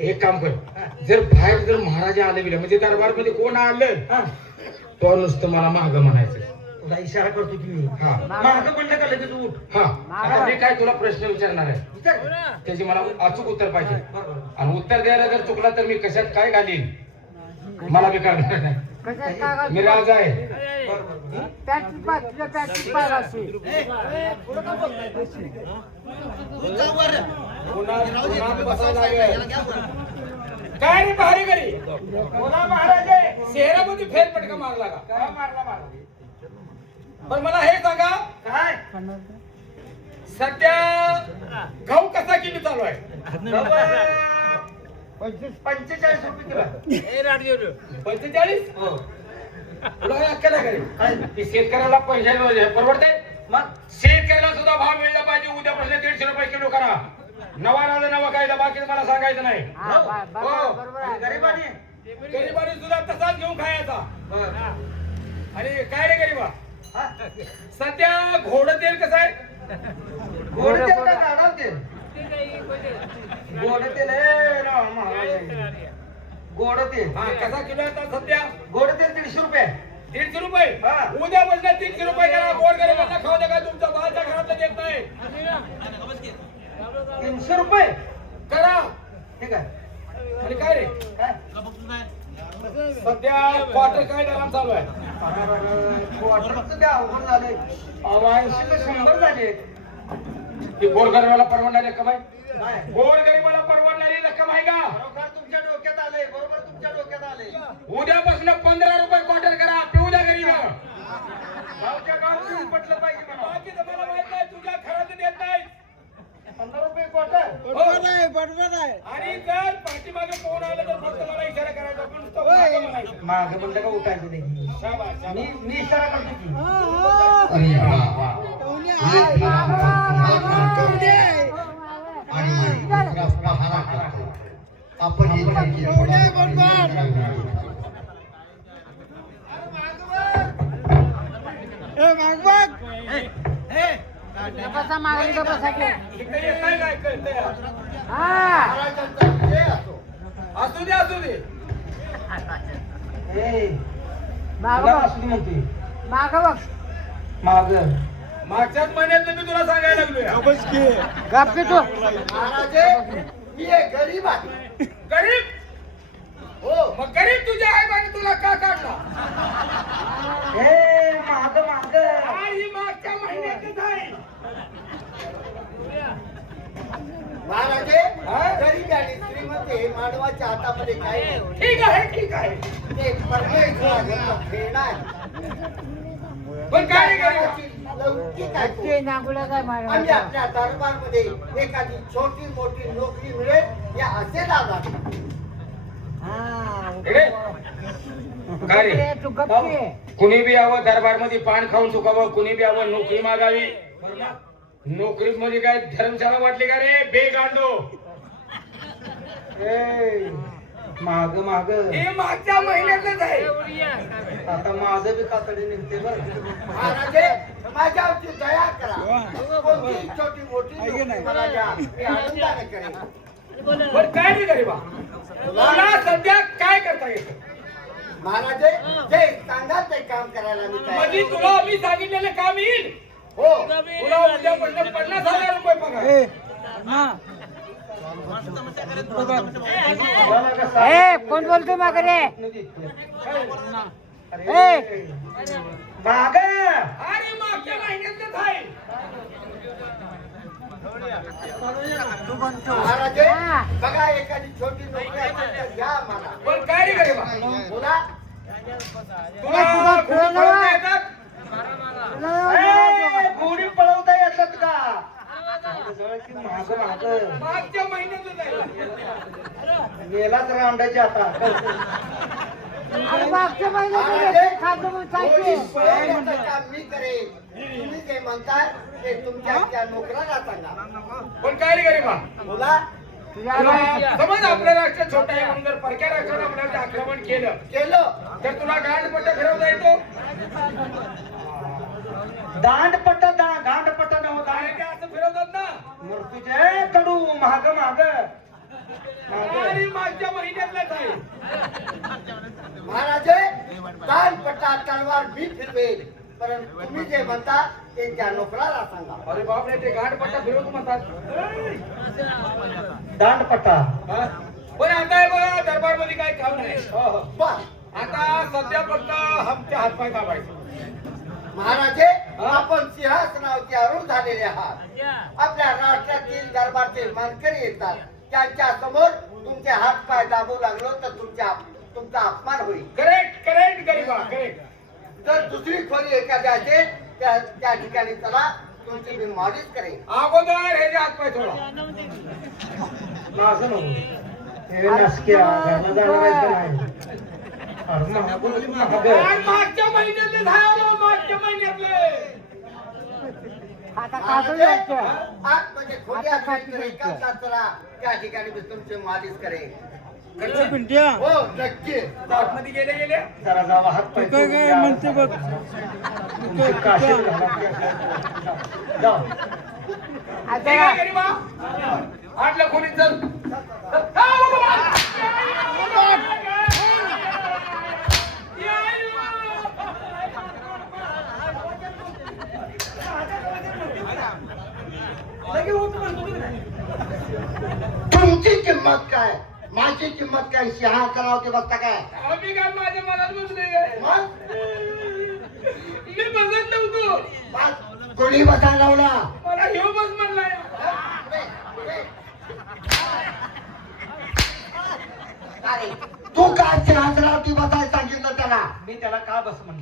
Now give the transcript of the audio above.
एक काम कर, जर बाहेर जर महाराजा आले बिले म्हणजे दरबार मध्ये कोण आलं तो नुसतं मला माग म्हणायचं. तुला इशारा करतो की मी हा माग म्हणलं का लगेच उठ. हा आता मी काय तुला प्रश्न विचारणार आहे, विचार. त्याची मला अचूक उत्तर पाहिजे. आणि उत्तर द्यायला जर चुकला तर मी कशात काय घालीन मला बी करणार नाही. मी राजा आहे. काय रे पहारे घरी कोणा महाराज शहरामध्ये फेरफटका मारला का? काय मारला? पण मला हे सांगा, काय सध्या गहू कसा किलो चालू आहे? 45 रुपये किलो. 45? हो. तुला काय अक्कल आहे का रे? ती शेतकऱ्याला पैसे परवडते. मग शेतकऱ्याला सुद्धा भाव मिळला पाहिजे. उद्यापासून 150 रुपये किलो करा. नवा कायदा, बाकी मला सांगायचं नाही. गरिबाने सुद्धा तसाच घेऊन खायचा. आणि काय रे गरीबा, सध्या घोड तेल कसं आहे? गोड तेल का गाढव तेल? गोड तेल आहे राव महाराज. गोड तेल कसा किलो आहे आता सध्या? गोड तेल 150 रुपये. 150 रुपये. हा. उद्यापासून 300 रुपये करा. गोड गरिबांना खाऊ द्या. काय तुमच्या बाळाच्या घरात देत नाही 300 रुपये करा. ठीक आहे. आणि काय रे, काय सध्या क्वार्टर काय दराम चालू आहे? क्वार्टरचं ते अवघड झालंय. 80 ते 100 झाले. ती गोरगरिबाला परवडणारी रक्कम आहे? काय गोरगरिबाला परवडणारी रक्कम आहे का? खरोखर तुमच्या डोक्यात आलंय. बरोबर तुमच्या डोक्यात आलंय. उद्यापासून 15 रुपये क्वार्टर करा. पिऊ द्या गरीब. गावच्या गाव पिऊन पटलं पाहिजे मला. बाकी तर मला माहित नाही, तुझ्या घरात देत नाही. 15 रुपये क्वार्टर. आणि जर पाठीमागे कोण आलं तर फक्त मला इशारा करायचा. पण नुसतं मागं म्हणायचं. मागं म्हणलं का उठायचं नाही. शाबास, शाबास. मी इशारा करतो की अरे वा, वा. इकडे येत नाही काय कळतंय? असू दे, असू दे. म्हणते माग मागच्याच महिन्यात मी तुला सांगायला लागलोय. मी एक गरीब आहे. गरीब? हो. मग गरीब तुझ्या आई बाने तुला का काढला? हे माग ही मागच्या महिन्यातच आहे. महाराजे गरीब आणि श्रीमंत हे मानवाच्या हातामध्ये काही नाही. ठीक आहे, ठीक आहे. ते परमेश्वराचा खेळ आहे. पण काय रे गरीब? लौकिक आहे तो. आम्ही आपल्या दरबारमध्ये एखादी छोटी मोठी नोकरी मिळेल या असे दादा. इकडे. काय रे? कुणी बी यावं दरबार मध्ये पान खाऊन चुकावं. कुणी बी यावं नोकरी मागावी. नोकरी मध्ये काय धर्मशाळा वाटली का रे? बेगांडो. माग हे मागच्या महिन्यातच आहे. आता माझं बी कातडी निघते बरं. महाराजे माझ्यावरची दया करा. कोणती छोटी मोठी मला द्या. मी आनंदाने करेन. पण काय रे गरीबा, तुला सध्या काय करता येतं? महाराजे जे सांगाल ते काम करायला मी तयार म्हणजे आहे. तुला मी सांगितलेलं काम येईल. हो. तुला उद्यापासून 50,000 रुपये पगार. कोण बोलतोय मागरे? माग अरे मागच्या महिन्यातच आहे. महाराजे बघा एखादी छोटी नोकरी असेल तर घ्या मला. पण काय रे गरीबा, बोला. तुला घोडे पळवता येतात? घोडी पळवता येतात का? माग मागच्या महिन्यातच आहे. मेलाच रांडायचे आता. मागच्या महाराजे, महिन्यात घोडी पळवण्याचं काम मी करेन. तुम्ही जे म्हणताय ते तुमच्या त्या नोकराला सांगा. पण काय रे गरीबा, बोला. तुला समज आपलं राष्ट्र छोटं आहे म्हणून जर परक्या राष्ट्रानं आपल्याला आक्रमण केलं केलं तर तुला गांडपट्ट फिरवता येतो? दांडपट्टा गांडपट्टा नव्हता काय ते असं फिरवतात ना मूर्तीचे कडू महाग महाग आणि मागच्या महिन्यातलाच आहे महाराजे दांडपट्टा तलवार मी फिरवेल परंतु तुम्ही जे म्हणता ते त्या नोकराला सांगा अरे बापरे ते गाठपट्टा फिरवतो म्हणतात दांडपट्टा हा? पण आता हे बघा दरबार मध्ये काय काम नाही बस आता सध्या फक्त आमच्या हातपाय दाबायचे महाराजे आपण सिंहासनावरती आरूढ झालेले आहात आपल्या राष्ट्रातील दरबारचे मानकरी येतात त्यांच्या समोर तुमचे हात पाय दाबू लागलो तर तुमचा अपमान होईल करेक्ट करेक्ट गरीबा करेक्ट जर दुसरी खोली एखादी असेल त्या ठिकाणी चला तुमची मी मॉलिश करेन अगोदर हे जे हातपाय थोडा माझं नको हे नसक्या घरला जाणार आहे का नाही अरे महाग आणि मागच्या महिन्यातले झालं मागच्या महिन्यातले म्हणजे खोली असेल एका चला त्या ठिकाणी मी तुमची मॉलिश करेन हो नक्की आतमध्ये गेले गेले जरा जावा हात पाय काय म्हणते बघ तुमचे काशी जाऊ ठीक आहे गरीबा आटल्या खोलीत चल तुमची किंमत काय माझी किंमत काय सिंहासनावरती बसता काय आम्ही काय माझ्या मनात बसले मग मी बसत नव्हतो मग कोणी बसायला लावला मला ह्यो बस म्हणलाय तू काय सिंहासनावरती बसायला सांगितलं त्याला मी त्याला का बस म्हणलं